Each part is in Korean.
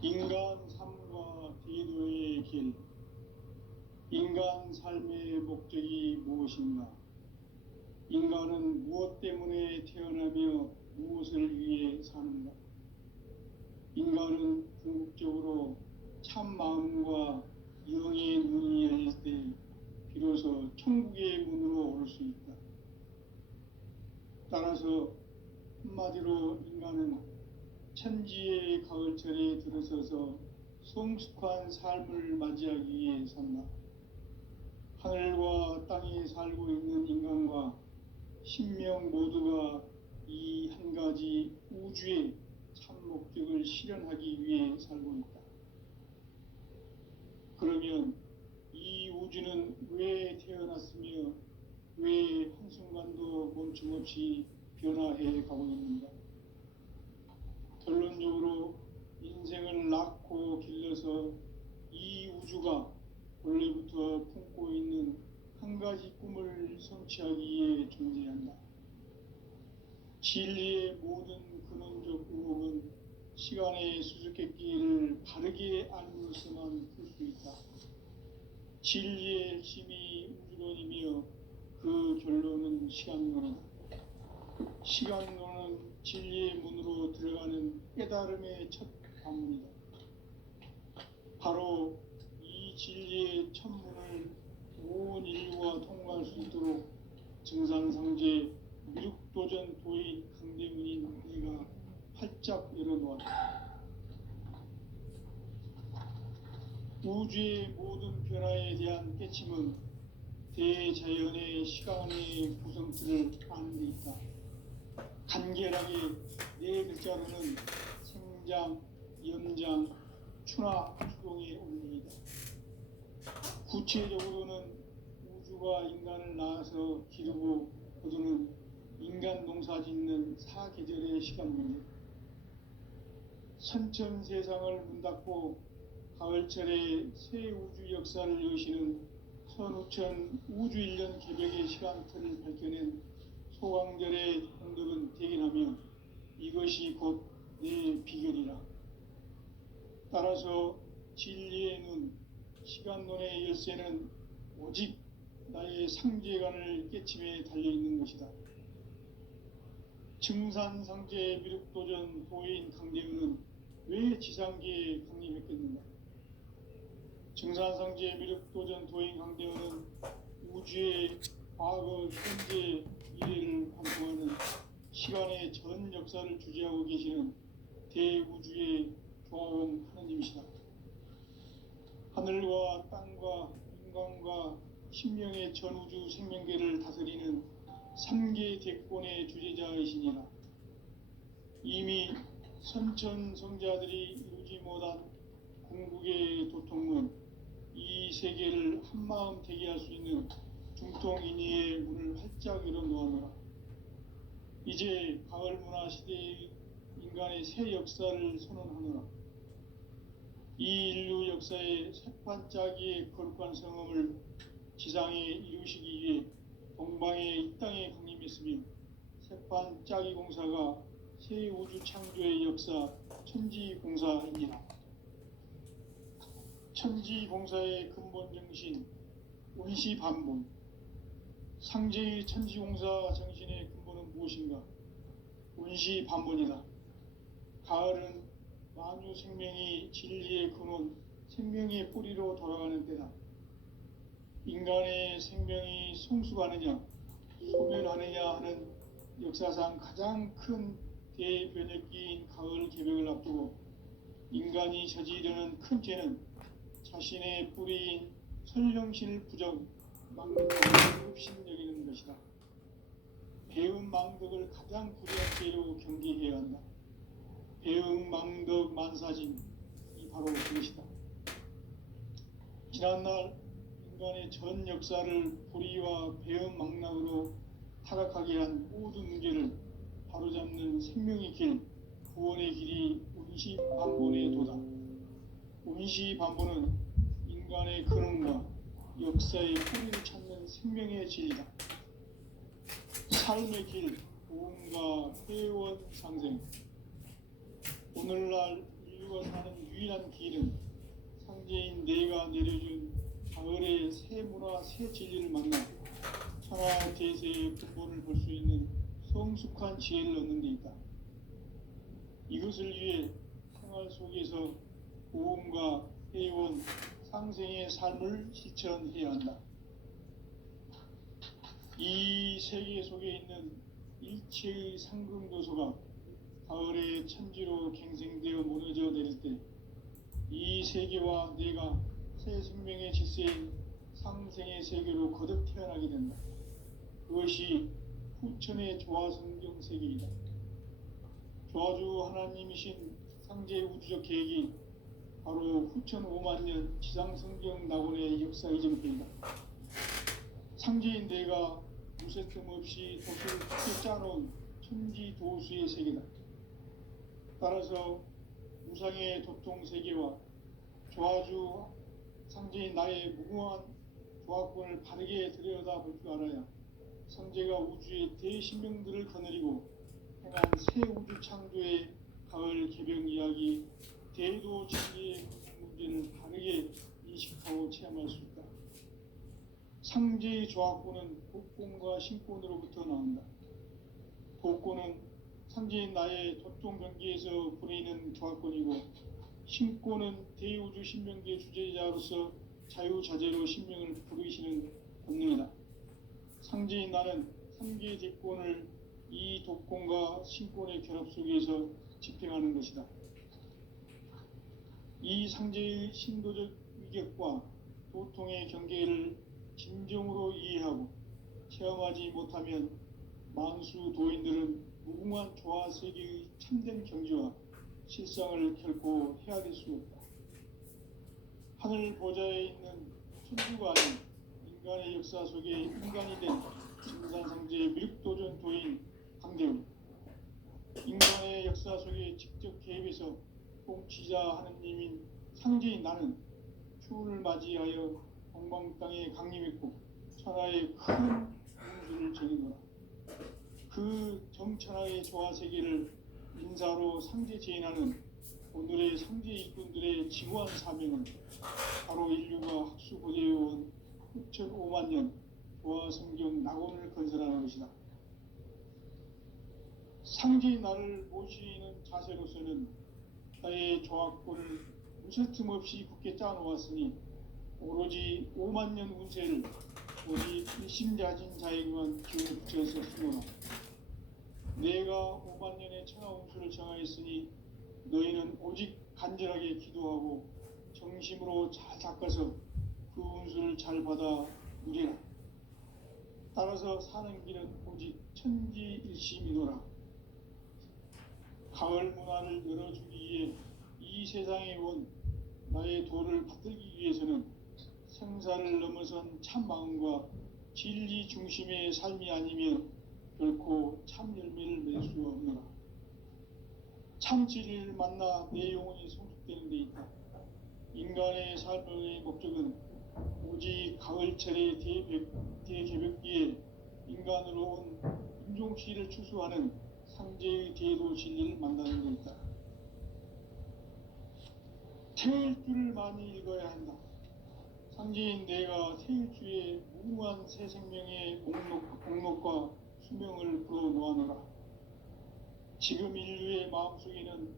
인간 삶과 대도의 길, 인간 삶의 목적이 무엇인가? 인간은 무엇 때문에 태어나며 무엇을 위해 사는가? 인간은 궁극적으로 참 마음과 영의 눈이 열릴 때 비로소 천국의 문으로 올 수 있다. 따라서 한마디로 인간은 천지의 가을철에 들어서서 성숙한 삶을 맞이하기 위해 산다. 하늘과 땅에 살고 있는 인간과 신명 모두가 이 한 가지 우주의 참 목적을 실현하기 위해 살고 있다. 그러면 이 우주는 왜 태어났으며 왜 한순간도 멈춤없이 변화해 가고 있는가? 결론적으로 인생을 낳고 길러서 이 우주가 원래부터 품고 있는 한 가지 꿈을 성취하기 위해 존재한다. 진리의 모든 근원적 의혹은 시간의 수수께끼를 바르게 알므로서만 풀 수 있다. 진리의 핵심이 우주론이며 그 결론은 시간론이다. 시간론은 진리의 문으로 들어가는 깨달음의 첫 관문이다. 바로 이 진리의 첫 문을 온 인류가 통과할 수 있도록 증산상제 미륵도전 도인 강대문인 내가 활짝 열어놓았다. 우주의 모든 변화에 대한 깨침은 대자연의 시간의 구성틀을 아는 데 있다. 간결하게 네 글자로는 생장, 염장, 추나 추동의 원리이다. 구체적으로는 우주가 인간을 낳아서 기르고 거두는 인간 농사 짓는 사계절의 시간 문제, 선천 세상을 문 닫고 가을철에 새 우주 역사를 여시는 선우천 우주 1년 개벽의 시간틀을 밝혀낸 소강절의 행덕은 대견하며 이것이 곧 내 비결이라. 따라서 진리의 눈, 시간론의 열쇠는 오직 나의 상제관을 깨침에 달려있는 것이다. 증산상제 미륵도전 도인 강대문은 왜 지상계에 강림했겠는가? 증산상제 미륵도전 도인 강대문은 우주의 과거, 현재, 미래를 관통하는 시간의 전 역사를 주재하고 계시는 대우주의 조화원 하느님이시다. 하늘과 땅과 인간과 신명의 전우주 생명계를 다스리는 3계 대권의 주재자이시니라. 이미 선천성자들이 이루지 못한 궁극의 도통은 이 세계를 한마음 되게 할 수 있는 중통인의의 문을 활짝 열어놓아노라. 이제 가을문화 시대의 인간의 새 역사를 선언하노라. 이 인류 역사의 새반짝이의 거룩한 성험을 지상에 이루시기 위해 동방의 이 땅에 강림했으며 새반짝이 공사가 새 우주 창조의 역사 천지공사이니라. 천지공사의 근본 정신 운시반본, 상제의 천지공사 정신의 근본은 무엇인가? 운시반본이다. 가을은 만유 생명이 진리의 근원, 생명의 뿌리로 돌아가는 때다. 인간의 생명이 성숙하느냐, 소멸하느냐 하는 역사상 가장 큰 대변혁기인 가을 개벽을 앞두고 인간이 저지르는 큰 죄는 자신의 뿌리인 설령신을 부정, 망덕을 흡신 여기는 것이다. 배음 망덕을 가장 불의한 죄로 경계해야 한다. 배음 망덕 만사진이 바로 그것이다. 지난날 인간의 전 역사를 불의와 배음 망락으로 타락하게 한 모든 문제를 바로잡는 생명의 길, 구원의 길이 운시반본의 도다. 운시반본은 인간의 근원과 역사의 뿌리를 찾는 생명의 진리다. 삶의 길, 보험과 회원 상생. 오늘날 인류가 사는 유일한 길은 상제인 내가 내려준 가을의 새 문화, 새 진리를 만나 천하 대세의 근본을 볼 수 있는 성숙한 지혜를 얻는 데 있다. 이것을 위해 생활 속에서 고음과 회원, 상생의 삶을 실천해야 한다. 이 세계 속에 있는 일체의 상금도서가 가을의 천지로 갱생되어 무너져 내릴 때 이 세계와 내가 새 생명의 질서인 상생의 세계로 거듭 태어나게 된다. 그것이 후천의 조화성경 세계이다. 조화주 하나님이신 상제의 우주적 계획이 바로 후천 5만 년 지상성경 낙원의 역사이전 배이다. 상제인 내가 무쇠 틈 없이 돛을 크게 짜놓은 천지도수의 세계다. 따라서 우상의 도통 세계와 조화주 상제인 나의 무궁한 조화권을 바르게 들여다볼 줄 알아야 상제가 우주의 대신명들을 거느리고 행한 새 우주 창조의 가을 개병 이야기, 대도 진리의 문제를 바르게 인식하고 체험할 수 있다. 상제의 조화권은 복권과 신권으로부터 나온다. 복권은 상제인 나의 도통 경계에서 부리는 조화권이고, 신권은 대우주 신명계 주제자로서 자유자재로 신명을 부르시는 본능이다. 상제인 나는 3개의 대권을 이 독권과 신권의 결합 속에서 집행하는 것이다. 이 상제의 신도적 위격과 도통의 경계를 진정으로 이해하고 체험하지 못하면 만수 도인들은 무궁한 조화 세계의 참된 경지와 실상을 결코 헤아릴 수 없다. 하늘 보좌에 있는 천주가 아닌 인간의 역사 속에 인간이 된 증산상제의 밀도전 도인 강대훈, 인간의 역사 속에 직접 개입해서 통치자 하느님인 상제인 나는 추운을 맞이하여 동방 땅에 강림했고 천하의 큰 문들을 전이노라. 그 정천하의 조화 세계를 인사로 상제 제인하는 오늘의 상제 일꾼들의 지구한 사명은 바로 인류가 학수고대해온 후천 5만 년 조화 성경 낙원을 건설하는 것이다. 상제의 나를 모시는 자세로서는 나의 조화권을 무쇠 틈 없이 굳게 짜놓았으니 오로지 5만 년 운세를 오직 일심자진 자에게만 기운을 붙여서 쓰노라. 내가 5만 년의 천하 운수를 정하였으니 너희는 오직 간절하게 기도하고 정심으로 잘 닦아서 그 운수를 잘 받아 누리라. 따라서 사는 길은 오직 천지일심이노라. 가을 문화를 열어주기 위해 이 세상에 온 나의 도를 받들기 위해서는 생사를 넘어선 참 마음과 진리 중심의 삶이 아니면 결코 참 열매를 맺을 수 없노라. 참 진리를 만나 내 영혼이 성숙되는 데 있다. 인간의 삶의 목적은 오직 가을철의 대개벽기에 인간으로 온 인종시를 추수하는 상제의 대도 진리를 만나는 데 있다. 태일주를 많이 읽어야 한다. 상제인 내가 태일주의 무궁한 새 생명의 목록과 수명을 불어놓아노라. 지금 인류의 마음속에는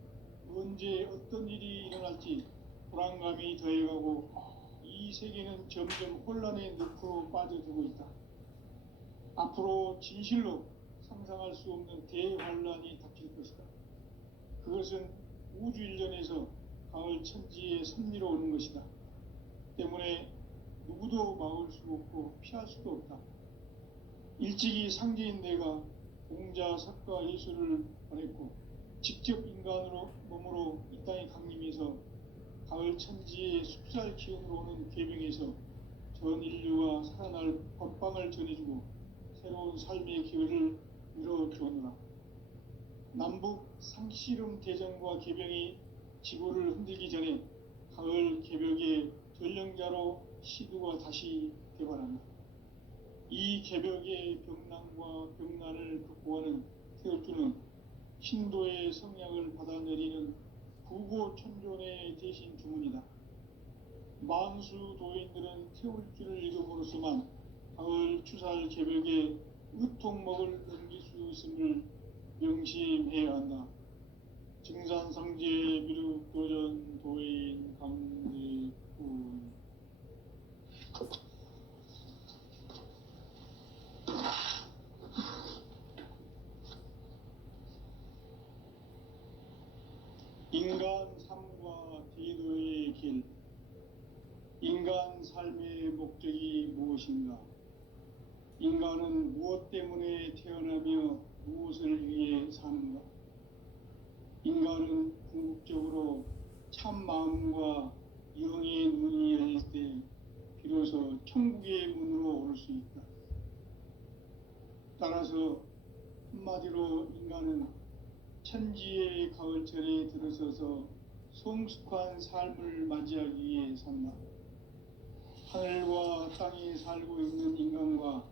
언제 어떤 일이 일어날지 불안감이 더해가고 이 세계는 점점 혼란의 늪으로 빠져들고 있다. 앞으로 진실로 상상할 수 없는 대환란이 닥칠 것이다. 그것은 우주 일전에서 가을 천지의 섭리로 오는 것이다. 때문에 누구도 막을 수 없고 피할 수도 없다. 일찍이 상제인 내가 공자, 석가, 예수를 보냈고 직접 인간으로 몸으로 이 땅에 강림해서 가을 천지의 숲살 기운으로 오는 계명에서 전 인류가 살아날 법방을 전해주고 새로운 삶의 기회를 열어주었노라. 남북 상씨름 대전과 개병이 지구를 흔들기 전에 가을 개벽의 전령자로 시두가 다시 개발한다. 이 개벽의 병난과 병난을 극복하는 태울주는 신도의 성약을 받아내리는 구고천존의 대신 주문이다. 만수 도인들은 태울 길을 잃음으로써만 가을 추살 개벽에 으통먹을 넘길 수 있음을 명심해야 한다. 증산상제 미륵도전 도인 강대군. 인간 삶과 대도의 길. 인간 삶의 목적이 무엇인가? 인간은 무엇 때문에 태어나며 무엇을 위해 사는가? 인간은 궁극적으로 참 마음과 영의 눈이 열릴 때 비로소 천국의 문으로 올 수 있다. 따라서 한마디로 인간은 천지의 가을철에 들어서서 성숙한 삶을 맞이하기 위해 산다. 하늘과 땅에 살고 있는 인간과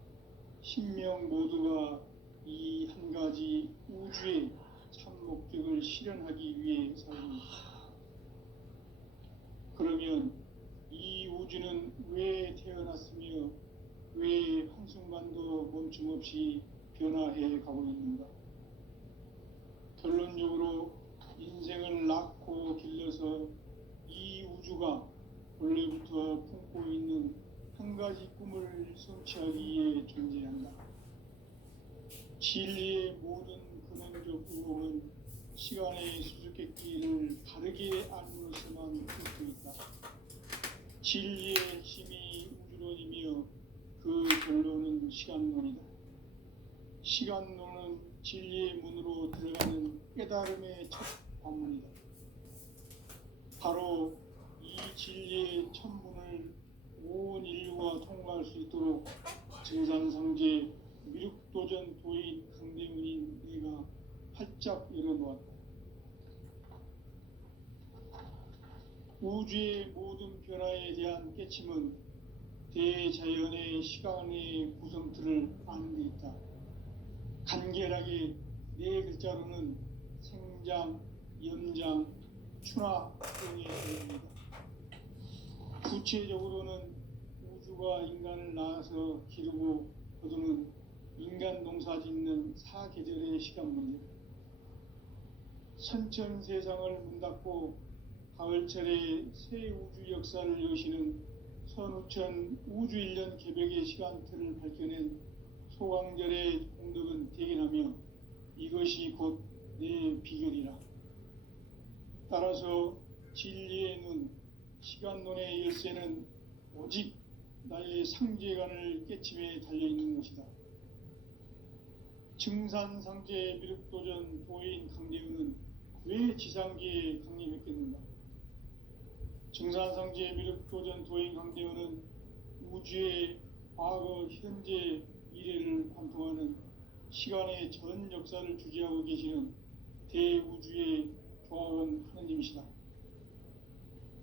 신명 모두가 이 한 가지 우주의 참 목적을 실현하기 위해 살고 있다. 그러면 이 우주는 왜 태어났으며 왜 한순간도 멈춤 없이 변화해 가고 있는가? 결론적으로 인생을 낳고 길러서 이 우주가 원래부터 품고 있는 한 가지 꿈을 성취하기 위해 존재한다. 진리의 모든 근원적 의혹은 시간의 수수께끼를 바르게 알므로서만 풀 수 있다. 진리의 핵심이 우주론이며 그 결론은 시간론이다. 시간론은 진리의 문으로 들어가는 깨달음의 첫 관문이다. 바로 이 진리의 첫 문을 온 인류가 통과할 수 있도록 증산상제 미륵도전 도인 강대문인 내가 활짝 열어놓았다. 우주의 모든 변화에 대한 깨침은 대자연의 시간의 구성틀을 아는 데 있다. 간결하게 네 글자로는 생장, 연장, 추나 등의 의미입니다. 구체적으로는 우주가 인간을 낳아서 기르고 거두는 인간 농사 짓는 사계절의 시간 문제. 선천 세상을 문 닫고 가을철에 새 우주 역사를 여시는 선우천 우주 1년 개벽의 시간틀을 밝혀낸 소강절의 공덕은 대견하며 이것이 곧 내 비결이라. 따라서 진리의 눈, 시간론의 열쇠는 오직 나의 상제관을 깨침에 달려있는 것이다. 증산상제 미륵도전 도인 강대훈은 왜 지상계에 강림했겠는가? 증산상제 미륵도전 도인 강대훈은 우주의 과거, 현재, 미래를 관통하는 시간의 전 역사를 주재하고 계시는 대우주의 조화원 하느님이시다.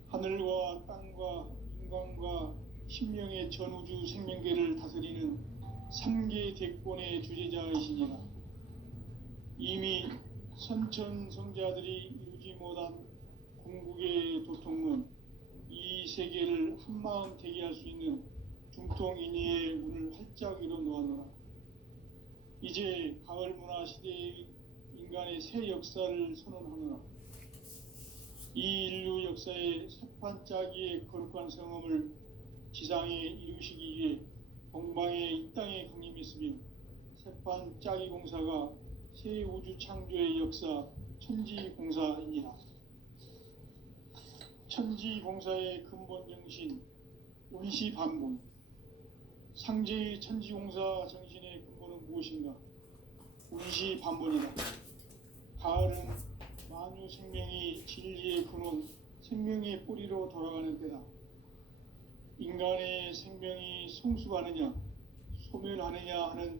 하늘과 땅과 인간과 신명의 전우주 생명계를 다스리는 3계 대권의 주재자이시니라. 이미 선천성자들이 이루지 못한 궁극의 도통은 이 세계를 한마음 되게 할 수 있는 중통인의의 문을 활짝 열어놓았노라. 이제 가을 문화 시대의 인간의 새 역사를 선언하노라. 이 인류 역사의 새판짜기의 거룩한 성험을 지상에 이루시기 위해 동방의 이 땅에 강림했으며 새판짜기 공사가 새 우주 창조의 역사 천지공사이니라. 천지공사의 근본 정신 원시반본. 상제의 천지공사 정신의 근본은 무엇인가? 원시반본이다. 가을은 만유 생명이 진리의 근원, 생명의 뿌리로 돌아가는 때다. 인간의 생명이 성숙하느냐, 소멸하느냐 하는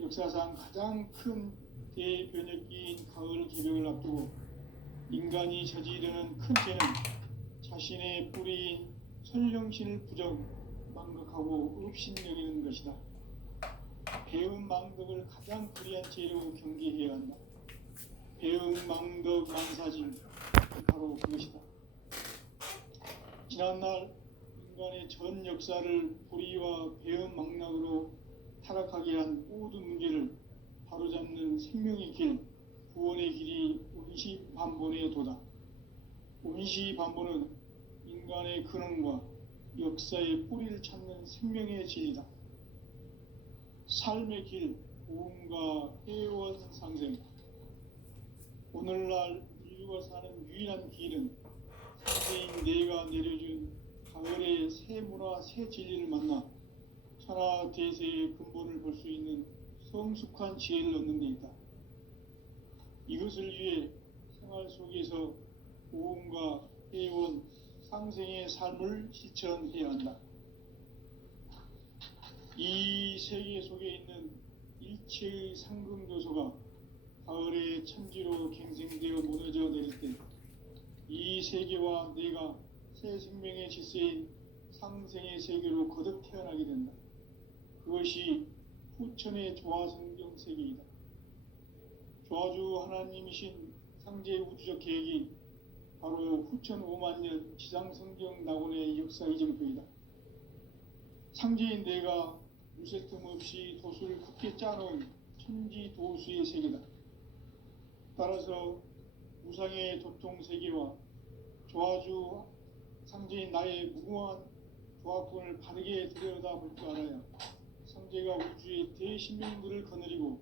역사상 가장 큰 대변혁기인 가을 개벽을 앞두고 인간이 저지르는 큰 죄는 자신의 뿌리인 선령신을 망각하고 업신여기는 것이다. 배움 망덕을 가장 불의한 죄로 경계해야 한다. 배움 망덕 망사진 바로 그것이다. 지난날 인간의 전 역사를 불의와 배은 망락으로 타락하게 한 모든 문제를 바로잡는 생명의 길, 구원의 길이 운시반본의 도다. 운시반본은 인간의 근원과 역사의 뿌리를 찾는 생명의 진리다. 삶의 길, 보험과 회원상생. 오늘날 인류가 사는 유일한 길은 상대인 내가 내려준 가을의 새 문화, 새 진리를 만나 천하 대세의 근본을 볼 수 있는 성숙한 지혜를 얻는 데 있다. 이것을 위해 생활 속에서 보험과 회원, 상생의 삶을 실천해야 한다. 이 세계 속에 있는 일체의 상금교소가 가을의 천지로 갱생되어 무너져 내릴 때 이 세계와 내가 새 생명의 질서인 상생의 세계로 거듭 태어나게 된다. 그것이 후천의 조화성경 세계이다. 조화주 하나님이신 상제 우주적 계획이 바로 후천 5만 년 지상성경 낙원의 역사 이정표이다. 상제인 내가 무쇠 틈 없이 도수를 굳게 짜놓은 천지 도수의 세계다. 따라서 우상의 도통 세계와 조화주 상제인 나의 무궁한 조화권을 바르게 들여다볼 줄 알아야 상제가 우주의 대신명들을 거느리고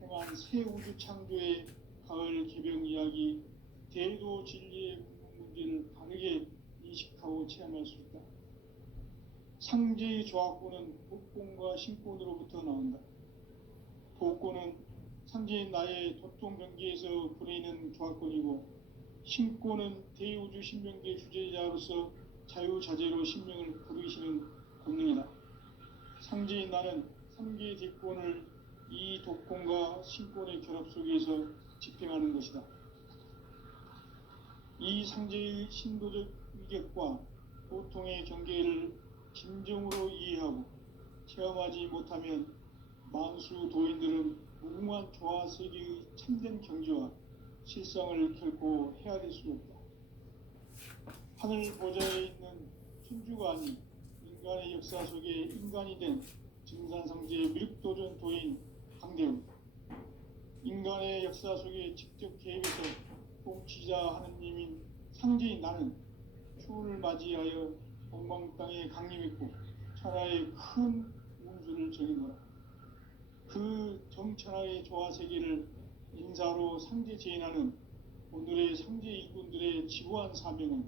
행한 새 우주 창조의 가을 개병 이야기, 대도 진리의 궁극 문제를 바르게 인식하고 체험할 수 있다. 상제의 조화권은 복권과 신권으로부터 나온다. 복권은 상제인 나의 도통 경계에서 부리는 조화권이고, 신권은 대우주 신명계 주제자로서 자유자재로 신명을 부르시는 권능이다. 상제인 나는 3개의 뒷권을 이 독권과 신권의 결합 속에서 집행하는 것이다. 이 상제의 신도적 위격과 보통의 경계를 진정으로 이해하고 체험하지 못하면 만수 도인들은 무궁한 조화 세계의 참된 경지와 실상을 결코 헤아릴 수 없다. 하늘 보좌에 있는 천주가 아닌 인간의 역사 속에 인간이 된 증산상제의 밀도전 도인 강대우, 인간의 역사 속에 직접 개입해서 통치자 하느님인 상제인 나는 추운을 맞이하여 동방 땅에 강림했고 천하의 큰 운수를 정해놓아. 그 정천하의 조화 세계를 인사로 상제 제인하는 오늘의 상제 일꾼들의 지구한 사명은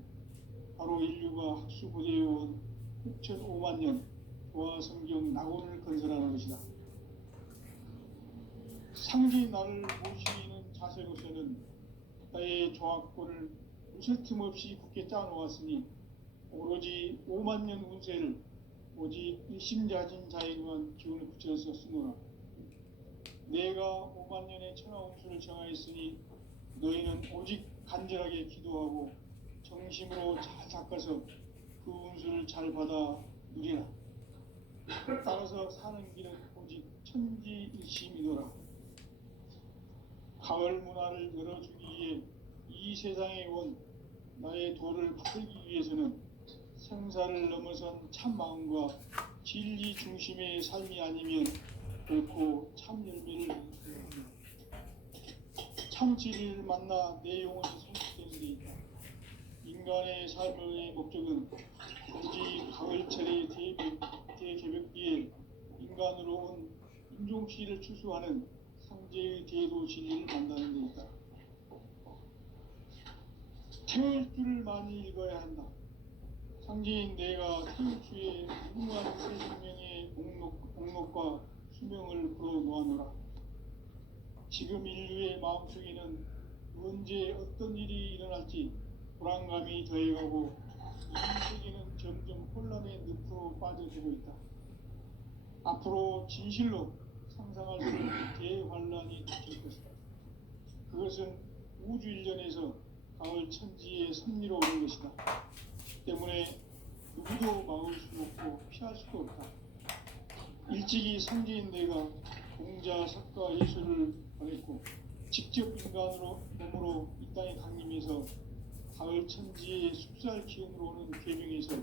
바로 인류가 학수고대해온 6,5만 년 조화 성경 낙원을 건설하는 것이다. 상제인 나를 모시는 자세로서는 나의 조화권을 무쇠 틈 없이 굳게 짜놓았으니 오로지 5만 년 운세를 오직 일심자진 자에게만 기운을 붙여서 쓰노라. 내가 5만 년의 천하 운수를 정하였으니 너희는 오직 간절하게 기도하고 정심으로 잘 닦아서 그 운수를 잘 받아 누리라. 따라서 사는 길은 오직 천지일심이노라. 가을 문화를 열어주기 위해 이 세상에 온 나의 도를 받들기 위해서는 생사를 넘어선 참 마음과 진리 중심의 삶이 아니면 결코 참 열매를 참 진리를 만나 내 영혼이 성숙되는 데 있다. 인간의 삶의 목적은 오직 가을철의 대개벽기에 인간으로 온 인종씨를 추수하는 상제의 대도 진리를 만나는 데 있다. 태울 줄을 많이 읽어야 한다. 상제인 내가 태울 주의 무궁한 새 생명의 목록과 수명을 불어놓아노라. 지금 인류의 마음속에는 언제 어떤 일이 일어날지 불안감이 더해가고 이 세계는 점점 혼란의 늪으로 빠져들고 있다. 앞으로 진실로 상상할 수 없는 대환란이 닥칠 것이다. 그것은 우주 일전에서 가을 천지의 섭리로 오는 것이다. 때문에 누구도 막을 수 없고 피할 수도 없다. 일찍이 상제인 내가 공자, 석가, 예수를 보냈고 직접 인간으로 몸으로 이 땅에 강림해서 가을 천지의 숲살 기운으로 오는 계명에서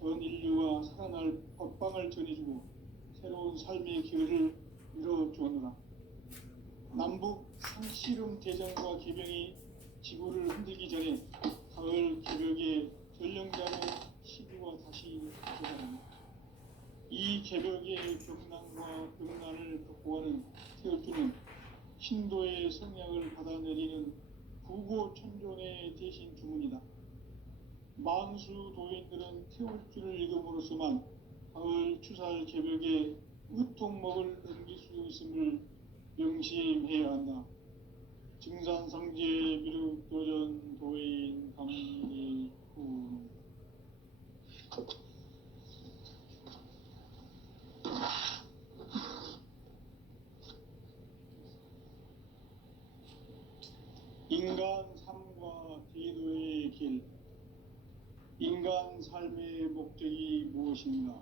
전 인류가 살아날 법방을 전해주고 새로운 삶의 기회를 열어주었노라. 남북 상씨름 대전과 계명이 지구를 흔들기 전에 가을 개벽의 전령자로 시구가 다시 되어갑니다. 이 개벽의 벽난과 벽난을 극복하는 태울주는 신도의 성약을 받아내리는 부고천존의 대신 주문이다. 만수 도인들은 태울주를 읽음으로써만 가을 추살 개벽에 으통먹을 넘길 수 있음을 명심해야 한다. 증산상제 미륵도전 도인 감리후. 인간 삶과 대도의 길. 인간 삶의 목적이 무엇인가?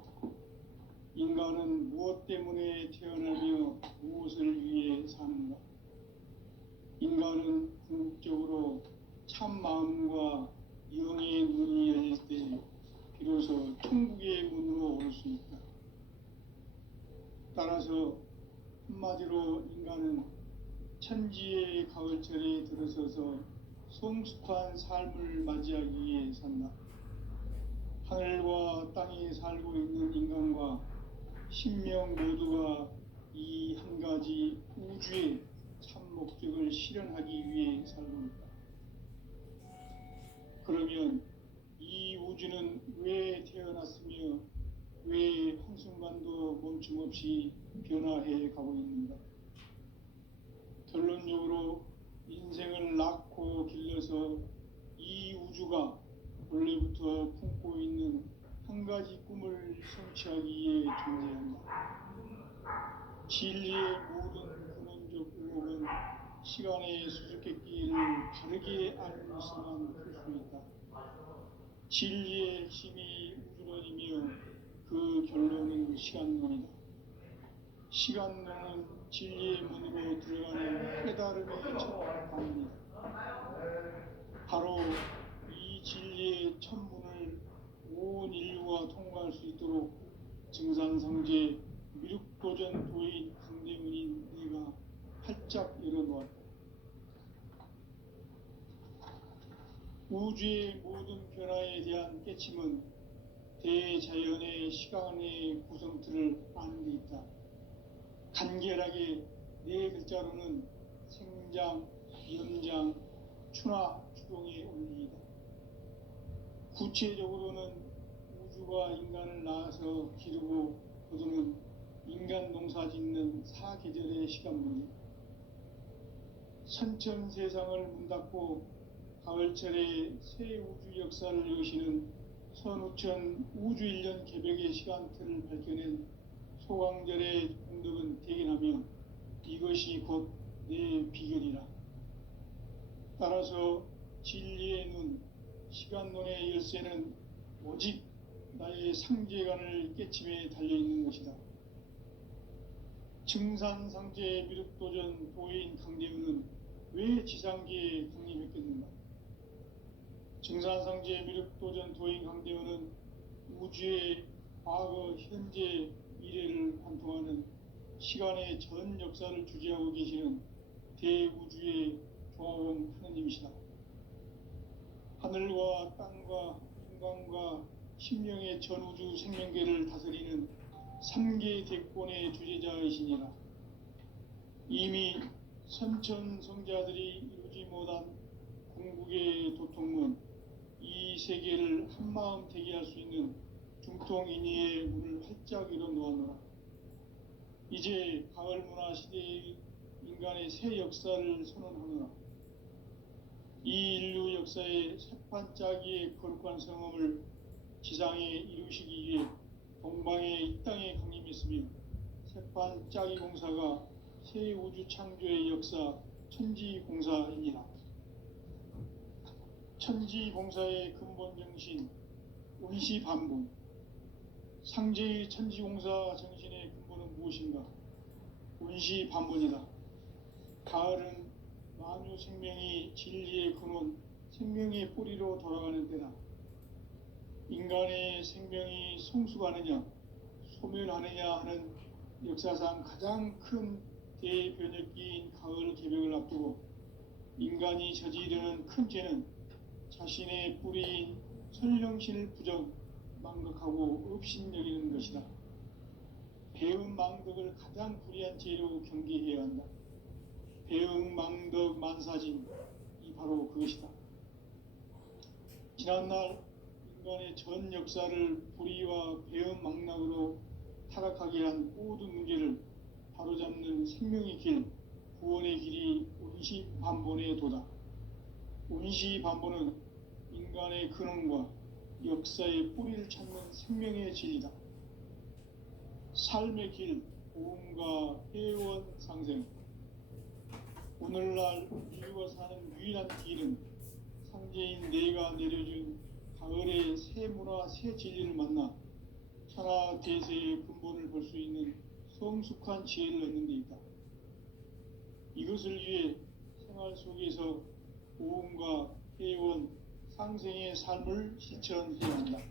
인간은 무엇 때문에 태어나며 무엇을 위해 사는가? 인간은 궁극적으로 참 마음과 영의 문이 열릴 때 비로소 천국의 문으로 올 수 있다. 따라서 한마디로 인간은 천지의 가을철에 들어서서 성숙한 삶을 맞이하기 위해 산다. 하늘과 땅에 살고 있는 인간과 신명 모두가 이 한 가지 우주의 참 목적을 실현하기 위해 살고 있다. 그러면 이 우주는 왜 태어났으며 왜 한순간도 멈춤없이 변화해 가고 있는가? 결론적으로 인생을 낳고 길러서 이 우주가 원래부터 품고 있는 한 가지 꿈을 성취하기 위해 존재한다. 진리의 모든 근원적 의혹은 시간의 수수께끼를 바르게 알면서만 풀 수 있다. 진리의 핵심이 우주론이며 그 결론은 시간론이다. 시간론은 진리의 문으로 들어가는 깨달음의 첫 방문이다. 바로 이 진리의 첫 문을 온 인류가 통과할 수 있도록 증산성제 미륵도전 도인 강대문인 내가 활짝 열어놓았다. 우주의 모든 변화에 대한 깨침은 대자연의 시간의 구성틀을 아는 데 있다. 간결하게 네 글자로는 생장, 연장, 추나 추동의 원리이다. 구체적으로는 우주가 인간을 낳아서 기르고 거두는 인간 농사 짓는 사계절의 시간문이다. 선천 세상을 문닫고 가을철에 새 우주 역사를 여시는 선우천 우주일년 개벽의 시간틀을 밝혀낸 소강절의 공덕은 대견하며 이것이 곧 내 비결이라. 따라서 진리의 눈, 시간론의 열쇠는 오직 나의 상제관을 깨침에 달려있는 것이다. 증산상제 미륵도전 도인 강대훈은 왜 지상계에 강림했겠는가? 증산상제 미륵도전 도인 강대훈은 우주의 과거, 현재, 미래를 관통하는 시간의 전 역사를 주재하고 계시는 대우주의 종합원 하느님이시다. 하늘과 땅과 인간과 심령의 전우주 생명계를 다스리는 3계 대권의 주제자이시니라. 이미 선천성자들이 이루지 못한 궁극의 도통문, 이 세계를 한마음 되게 할 수 있는 중통인의의 문을 활짝 열어놓았노라. 이제 가을 문화 시대의 인간의 새 역사를 선언하노라. 이 인류 역사의 새판짜기의 거룩한 성험을 지상에 이루시기 위해 동방의 이 땅에 강림했으며 새판짜기 공사가 새 우주 창조의 역사 천지공사이니라. 천지공사의 근본 정신 운시반분. 상제의 천지공사 정신의 근본은 무엇인가? 운시반분이다. 가을은 만유 생명이 진리의 근원 생명의 뿌리로 돌아가는 때다. 인간의 생명이 성숙하느냐 소멸하느냐 하는 역사상 가장 큰 대변혁기인 가을 개벽을 앞두고 인간이 저지르는 큰 죄는 자신의 뿌리인 설령신을 부정, 망각하고 업신여기는 것이다. 배음 망덕을 가장 불의한 죄로 경계해야 한다. 배음 망덕 만사진, 이 바로 그것이다. 지난날 인간의 전 역사를 불의와 배음 망락으로 타락하게 한 모든 문제를 바로잡는 생명의 길, 구원의 길이 운시반본의 도다. 운시반본은 인간의 근원과 역사의 뿌리를 찾는 생명의 진리다. 삶의 길, 보험과 회원 상생. 오늘날 인류가 사는 유일한 길은 상제인 내가 내려준 가을의 새 문화, 새 진리를 만나 천하 대세의 근본을 볼 수 있는 성숙한 지혜를 얻는 데 있다. 이것을 위해 생활 속에서 보험과 회원, 상생의 삶을 실천해야 한다.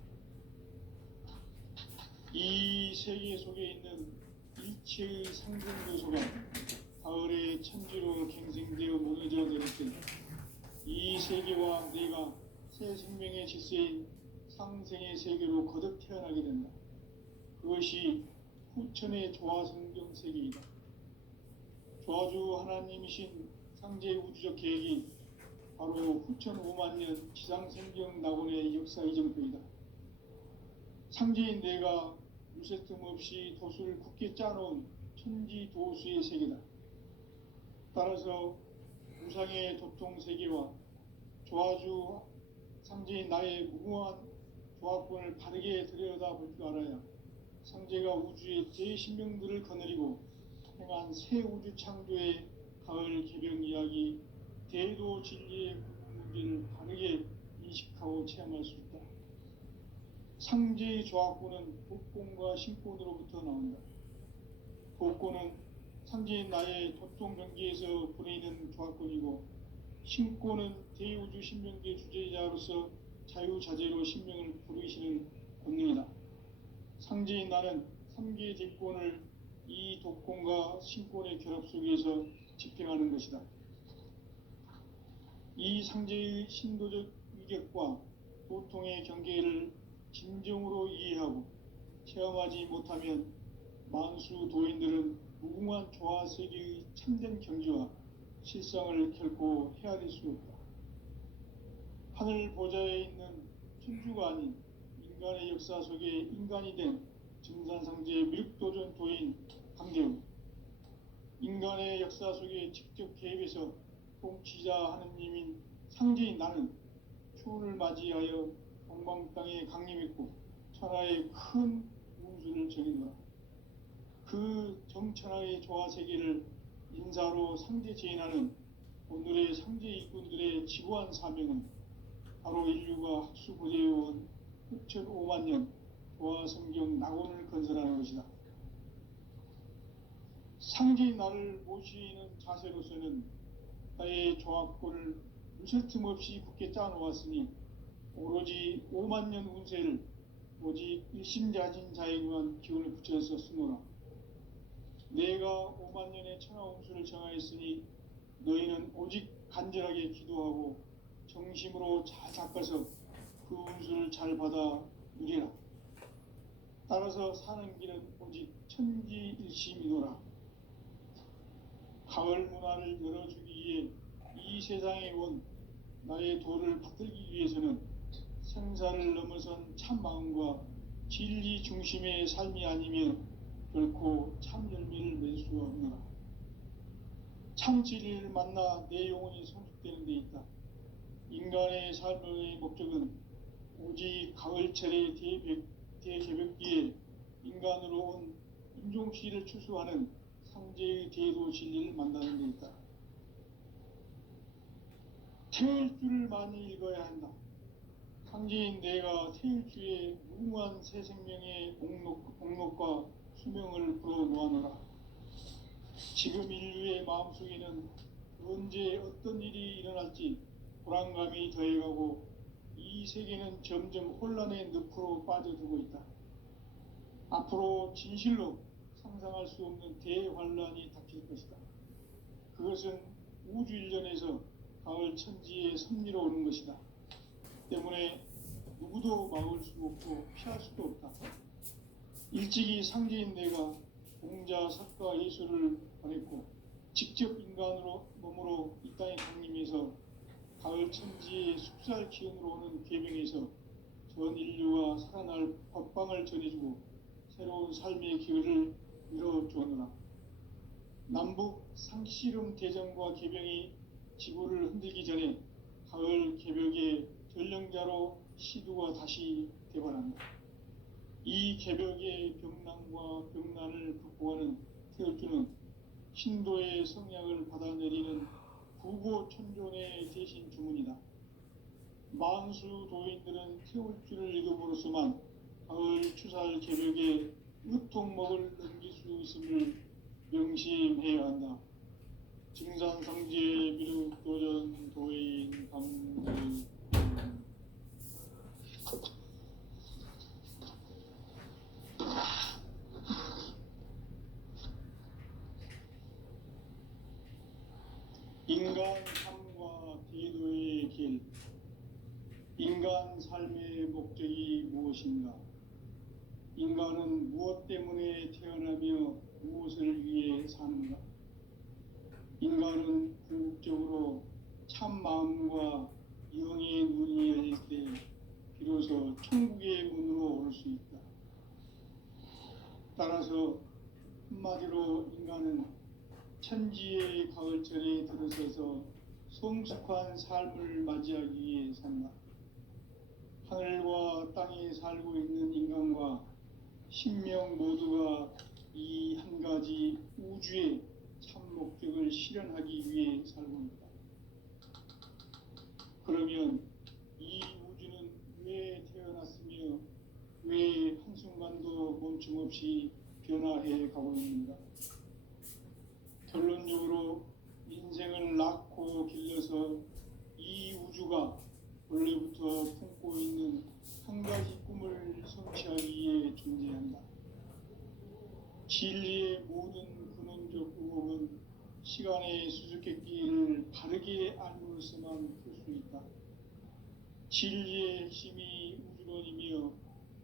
이 세계 속에 있는 일체의 상승 요소가 가을의 천지로 갱생되어 무너져 내릴 때 이 세계와 내가 새 생명의 질서인 상생의 세계로 거듭 태어나게 된다. 그것이 후천의 조화성경 세계이다. 조화주 하나님이신 상제 우주적 계획이 바로 후천 5만년 지상생경 낙원의 역사 이정표이다. 상제인 내가 유세 틈 없이 도수를 굳게 짜놓은 천지 도수의 세계다. 따라서 우상의 도통 세계와 조화주 상제인 나의 무궁한 조합권을 바르게 들여다볼 줄 알아야 상제가 우주의 제10명들을 거느리고 행한 새 우주 창조의 가을 개벽 이야기 대도 진리의 문제를 바르게 인식하고 체험할 수 있다. 상제의 조합권은 복권과 신권으로부터 나온다. 복권은 상제인 나의 도통 경계에서 보내는 조합권이고 신권은 대우주 신명계 주제자로서 자유자재로 신명을 부르시는 권능이다. 상제인 나는 3개의 대권을 이 독권과 신권의 결합 속에서 집행하는 것이다. 이 상제의 신도적 위격과 도통의 경계를 진정으로 이해하고 체험하지 못하면 만수 도인들은 무궁한 조화세계의 참된 경지와 실상을 결코 헤아릴 수 없다. 하늘 보좌에 있는 천주가 아닌 인간의 역사 속에 인간이 된 증산상제의 미륵도전 도인 강대우, 인간의 역사 속에 직접 개입해서 통치자 하느님인 상제인 나는 추운을 맞이하여 동방 땅에 강림했고 천하의 큰 운수를 정인노라. 그 정천하의 조화세계를 인사로 상제 제인하는 오늘의 상제 일꾼들의 지고한 사명은 바로 인류가 학수고대해온 6,500년 조화성경 낙원을 건설하는 것이다. 상제인 나를 모시는 자세로서는 나의 조합권을 무쇠 틈 없이 굳게 짜놓았으니 오로지 5만년 운세를 오직 일심자진 자에게만 기운을 붙여서 쓰노라. 내가 5만년의 천하 운수를 정하였으니 너희는 오직 간절하게 기도하고 정심으로 잘 닦아서 그 운수를 잘 받아 누리라. 따라서 사는 길은 오직 천지일심이노라. 가을 문화를 열어주기 위해 이 세상에 온 나의 도를 받들기 위해서는 생사를 넘어선 참 마음과 진리 중심의 삶이 아니면 결코 참 열매를 맺을 수가 없노라. 참 진리를 만나 내 영혼이 성숙되는 데 있다. 인간의 삶의 목적은 오직 가을철의 대개벽기에 인간으로 온 인종시를 추수하는 상제의 대도 진리를 만나는 데 있다. 태일주를 많이 읽어야 한다. 상제인 내가 태일주의 무궁한 새 생명의 목록과 수명을 불어놓아노라. 지금 인류의 마음속에는 언제 어떤 일이 일어날지 불안감이 더해가고 이 세계는 점점 혼란의 늪으로 빠져들고 있다. 앞으로 진실로 상상할 수 없는 대환란이 닥칠 것이다. 그것은 우주 일련에서 가을 천지의 섭리로 오는 것이다. 때문에 누구도 막을 수 없고 피할 수도 없다. 일찍이 상제인 내가 공자, 석가, 예수를 보냈고 직접 인간으로 몸으로 이 땅에 강림해서 가을 천지의 숲살 기운으로 오는 궤병에서 전 인류가 살아날 법방을 전해주고 새로운 삶의 기회를 열어주었노라. 남북 상씨름 대전과 개병이 지구를 흔들기 전에 가을 개벽의 전령자로 시두가 다시 대발한다. 이 개벽의 병난과 병난을 극복하는 태울주는 신도의 성약을 받아내리는 부고천존의 대신 주문이다. 만수 도인들은 태울주를 읽음으로써만 가을 추살 개벽의 으통목을 넘길 수 있음을 명심해야 한다. 증산상제 미륵도전 도인 강대 인간 삶과 대도의 길. 인간 삶의 목적이 무엇인가? 인간은 무엇 때문에 태어나며 무엇을 위해 사는가? 인간은 궁극적으로 참 마음과 영의 눈이 열릴 때 비로소 천국의 문으로 올 수 있다. 따라서 한마디로 인간은 천지의 가을철에 들어서서 성숙한 삶을 맞이하기 위해 산다. 하늘과 땅에 살고 있는 인간과 신명 모두가 이 한 가지 우주의 참 목적을 실현하기 위해 살고 있다. 그러면 이 우주는 왜 태어났으며 왜 한순간도 멈춤 없이 변화해 가고 있는가? 결론적으로 인생을 낳고 길러서 이 우주가 원래부터 품고 있는 한 가지 꿈을 성취하기 위해 존재한다. 진리의 모든 근원적 의혹은 시간의 수수께끼를 바르게 알므로서만 풀 수 있다. 진리의 핵심이 우주론이며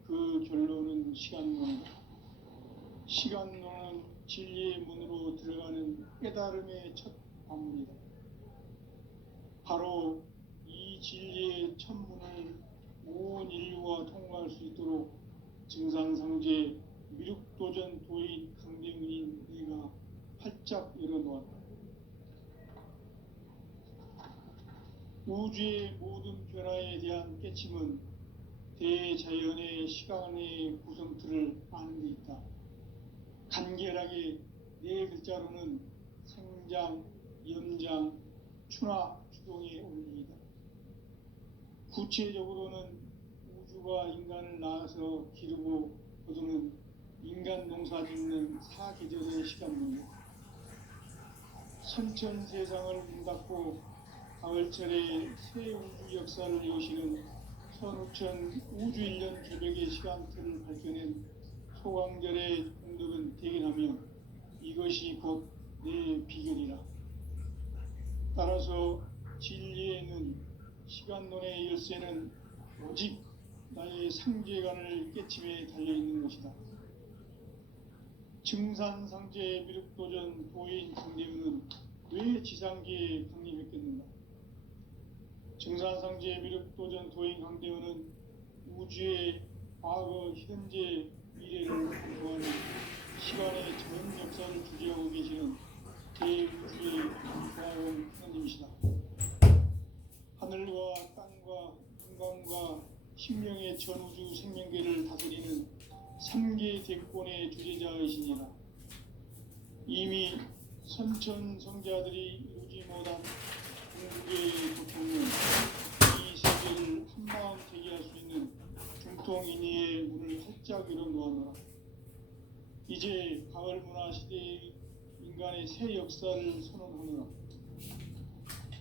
그 결론은 시간론이다. 시간론은 진리의 문으로 들어가는 깨달음의 첫 관문이다. 바로 이 진리의 첫 문을 온 인류가 통과할 수 있도록 증산상제 미륵도전 도인 강대문인 내가 활짝 열어놓았다. 우주의 모든 변화에 대한 깨침은 대자연의 시간의 구성틀을 아는 데 있다. 간결하게 네 글자로는 생장, 연장, 추나 추동의 원리이다. 구체적으로는 우주가 인간을 낳아서 기르고 거두는 인간 농사 짓는 사계절의 시간론이다. 선천 세상을 문 닫고 가을철에 새 우주 역사를 여시는 선우천 우주일년 개벽의 시간틀을 밝혀낸 소강절의 공덕은 대견하며 이것이 곧 내 비결이라. 따라서 진리에는 시간론의 열쇠는 오직 나의 상제관을 깨침에 달려있는 것이다. 증산상제 미륵도전 도인 강대문은 왜 지상계에 강림했겠는가? 증산상제 미륵도전 도인 강대문은 우주의 과거, 현재, 미래를 공부하는 시간의 전 역사를 주재하고 계시는 대우주의 고아원 하나님이시다. 하늘과 땅과 인간과 신명의 전우주 생명계를 다스리는 3계 대권의 주재자이시니라. 이미 선천성자들이 이루지 못한 궁극의 고통은 이 세계를 한마음 되게 할 수 있는 중통인의의 문을 활짝 열어놓았노라. 이제 가을 문화 시대의 인간의 새 역사를 선언하노라.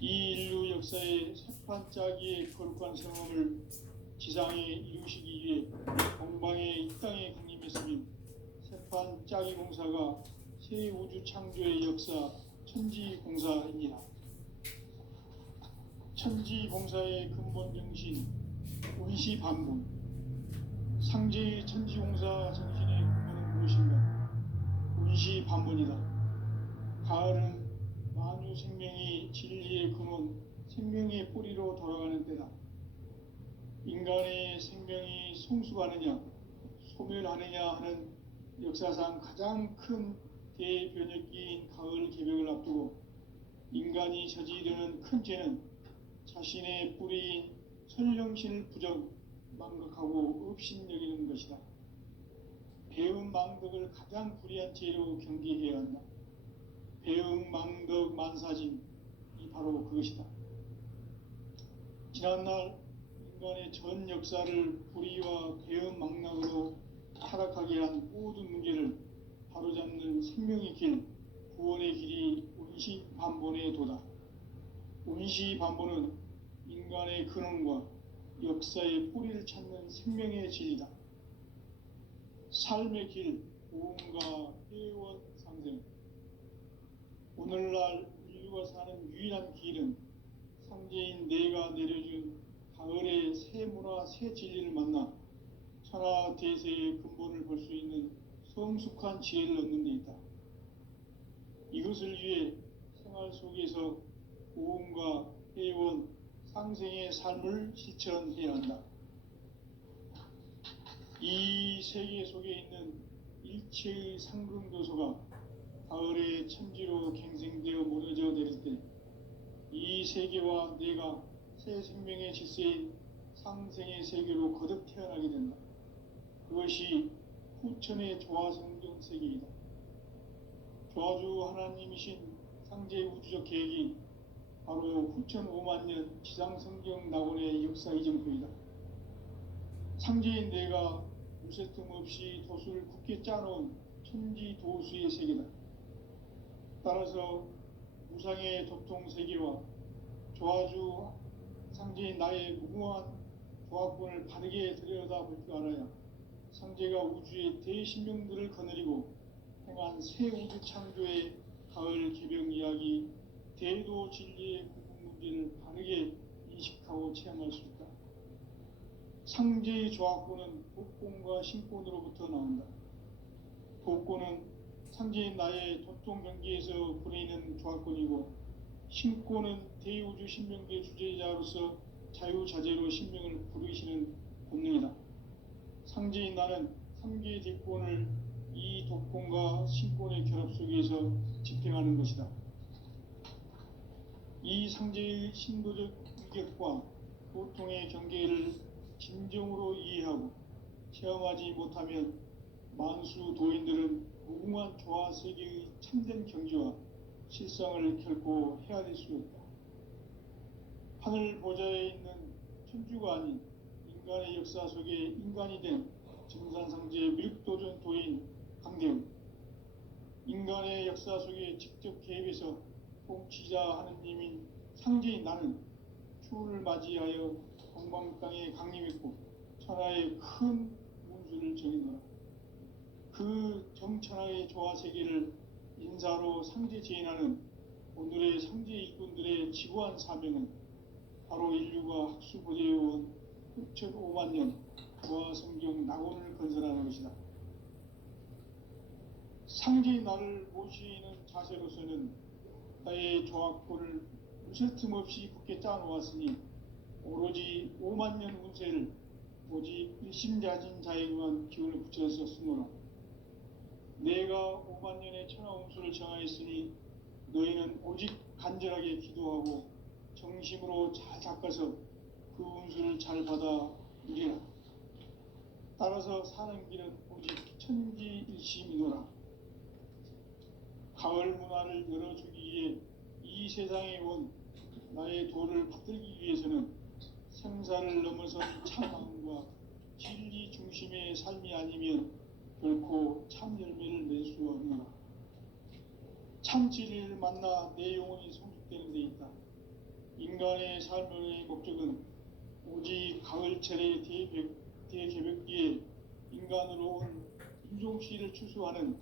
이 인류 역사의 새판짜기의 거룩한 성험을 지상에 이루시기 위해 동방의 이 땅에 강림했으며 새판짜기 공사가 새 우주 창조의 역사 천지공사입니다. 천지공사의 근본 정신 운시반분. 상제의 천지공사 정신의 근본은 무엇인가? 운시반분이다. 가을은 만유 생명이 진리의 근원, 생명의 뿌리로 돌아가는 때다. 인간의 생명이 성숙하느냐, 소멸하느냐 하는 역사상 가장 큰 대변혁기인 가을 개벽을 앞두고 인간이 저지르는 큰 죄는 자신의 뿌리인 선령신을 부정, 망각하고 업신여기는 것이다. 배음 망덕을 가장 불의한 죄로 경계해야 한다. 배음 망덕 만사진이 바로 그것이다. 지난날 인간의 전 역사를 불의와 배음 망락으로 타락하게 한 모든 문제를 바로잡는 생명의 길, 구원의 길이 운시반본의 도다. 운시반본은 인간의 근원과 역사의 뿌리를 찾는 생명의 진리다. 삶의 길, 고음과 회원 상생. 오늘날 인류가 사는 유일한 길은 상제인 내가 내려준 가을의 새 문화, 새 진리를 만나 천하 대세의 근본을 볼 수 있는 성숙한 지혜를 얻는 데 있다. 이것을 위해 생활 속에서 고음과 회원, 상생의 삶을 실천해야 한다. 이 세계 속에 있는 일체의 상금교소가 가을의 천지로 갱생되어 무너져 내릴 때 이 세계와 내가 새 생명의 질서인 상생의 세계로 거듭 태어나게 된다. 그것이 후천의 조화성경 세계이다. 조화주 하나님이신 상제의 우주적 계획이 바로 후천 5만 년 지상성경 낙원의 역사 이정표이다. 상제인 내가 무쇠틈 없이 도수를 굳게 짜놓은 천지도수의 세계다. 따라서 무상의 도통 세계와 조화주 상제인 나의 무궁한 조합권을 바르게 들여다볼 줄 알아야 상제가 우주의 대신명들을 거느리고 행한 새 우주 창조의 가을 개벽 이야기, 대도 진리의 구분 문제를 바르게 인식하고 체험할 수 있다. 상제의 조합권은 복권과 신권으로부터 나온다. 복권은 상제인 나의 도통 경계에서 부리는 조합권이고, 신권은 대우주 신명계 주제자로서 자유자재로 신명을 부르시는 본능이다. 상제인 나는 3개의 대권을 이 독권과 신권의 결합 속에서 집행하는 것이다. 이 상제의 신도적 위격과 고통의 경계를 진정으로 이해하고 체험하지 못하면 만수 도인들은 무궁한 조화 세계의 참된 경지와 실상을 결코 헤아릴 수 없다. 하늘 보좌에 있는 천주가 아닌 인간의 역사 속에 인간이 된 정산상제의 밀도전 도인 강대훈, 인간의 역사 속에 직접 개입해서 통치자 하느님인 상제인 나는 추후를 맞이하여 동방 땅에 강림했고 천하의 큰 문수를 정해놓아 그 정천하의 조화 세계를 인사로 상제 제인하는 오늘의 상제 일꾼들의 지구한 사명은 바로 인류가 학수보대해온 6,5만 년 조화 성경 낙원을 건설하는 것이다. 상제인 나를 모시는 자세로서는 나의 조합권을 무쇠틈 없이 굳게 짜놓았으니 오로지 5만 년 운세를 오직 일심자진 자에게만 기운을 붙여서 쓰노라. 내가 5만 년의 천하 운수를 정하였으니 너희는 오직 간절하게 기도하고 정심으로 잘 닦아서 그 운수를 잘 받아 누리라. 따라서 사는 길은 오직 천지일심이노라. 가을 문화를 열어주기 위해 이 세상에 온 나의 도를 받들기 위해서는 생사를 넘어선 참마음과 진리 중심의 삶이 아니면 결코 참 열매를 낼 수 없노라. 참 진리를 만나 내 영혼이 성숙되는 데 있다. 인간의 삶의 목적은 오직 가을철의 대개벽 뒤에 인간으로 온 인종씨를 추수하는